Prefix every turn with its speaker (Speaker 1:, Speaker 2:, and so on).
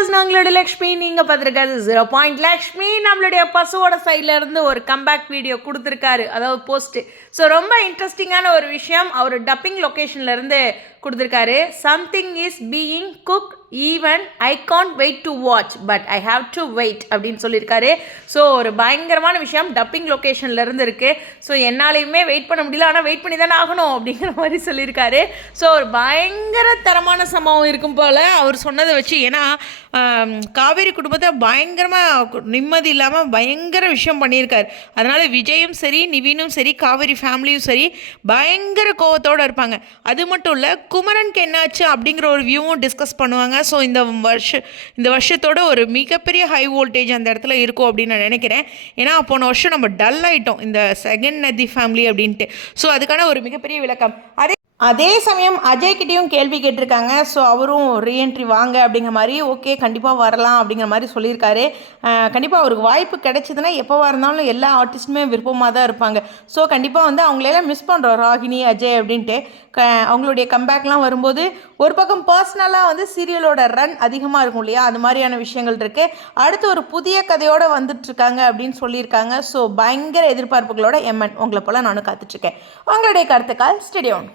Speaker 1: Viewers நாங்களோட Lakshmi நீங்கள் பார்த்துருக்காது zero point Lakshmi நம்மளுடைய பசுவோட சைடில் இருந்து ஒரு கம்பேக் வீடியோ கொடுத்துருக்காரு. அதாவது போஸ்ட்டு ஸோ ரொம்ப இன்ட்ரெஸ்டிங்கான ஒரு விஷயம். அவர் டப்பிங் லொக்கேஷன்லேருந்து கொடுத்துருக்காரு. Something is being cook even I can't wait to watch but I have to wait அப்படின்னு சொல்லியிருக்காரு. ஸோ ஒரு பயங்கரமான விஷயம். டப்பிங் லொக்கேஷன்லேருந்து இருக்குது ஸோ என்னாலையுமே வெயிட் பண்ண முடியல. ஆனால் வெயிட் பண்ணி தானே ஆகணும் அப்படிங்கிற மாதிரி சொல்லியிருக்காரு. ஸோ ஒரு பயங்கர தரமான சம்பவம் இருக்கும் போல் அவர் சொன்னதை வச்சு ஏன்னா காவேரி குடும்பத்தை பயங்கரமாக நிம்மதி இல்லாமல் பயங்கர விஷயம் பண்ணியிருக்கார். அதனால் விஜயும் சரி நிவினும் சரி காவேரி ஃபேமிலியும் சரி பயங்கர கோவத்தோடு இருப்பாங்க. அது மட்டும் இல்லை குமரனுக்கு என்னாச்சு அப்படிங்கிற ஒரு வியூவும் டிஸ்கஸ் பண்ணுவாங்க. ஸோ இந்த வருஷம் இந்த வருஷத்தோட ஒரு மிகப்பெரிய ஹை வோல்டேஜ் அந்த இடத்துல இருக்கும் அப்படின்னு நான் நினைக்கிறேன். ஏன்னா போன வருஷம் நம்ம டல் ஆகிட்டோம் இந்த செகண்ட் நதி ஃபேமிலி அப்படின்ட்டு. ஸோ அதுக்கான ஒரு மிகப்பெரிய விளக்கம். அதே அதே சமயம் அஜய்கிட்டையும் கேள்வி கேட்டிருக்காங்க. ஸோ அவரும் ரீஎன்ட்ரி வாங்க அப்படிங்கிற மாதிரி ஓகே கண்டிப்பாக வரலாம் அப்படிங்கிற மாதிரி சொல்லியிருக்காரு. கண்டிப்பாக அவருக்கு வாய்ப்பு கிடைச்சதுன்னா எப்போவா இருந்தாலும் எல்லா ஆர்டிஸ்ட்டுமே விருப்பமாக தான் இருப்பாங்க. ஸோ கண்டிப்பாக வந்து அவங்களெல்லாம் மிஸ் பண்ணுறோம் ராகினி அஜய் அப்படின்ட்டு. க அவங்களுடைய கம்பேக்லாம் வரும்போது ஒரு பக்கம் பர்சனலாக வந்து சீரியலோட ரன் அதிகமாக இருக்கும் இல்லையா? அது மாதிரியான விஷயங்கள் இருக்குது அடுத்து ஒரு புதிய கதையோடு வந்துட்டுருக்காங்க அப்படின்னு சொல்லியிருக்காங்க. ஸோ பயங்கர எதிர்பார்ப்புகளோட எம்என் உங்களை போல் நானும் காத்துட்ருக்கேன் உங்களுடைய கருத்துக்கால் ஸ்டெடியோன்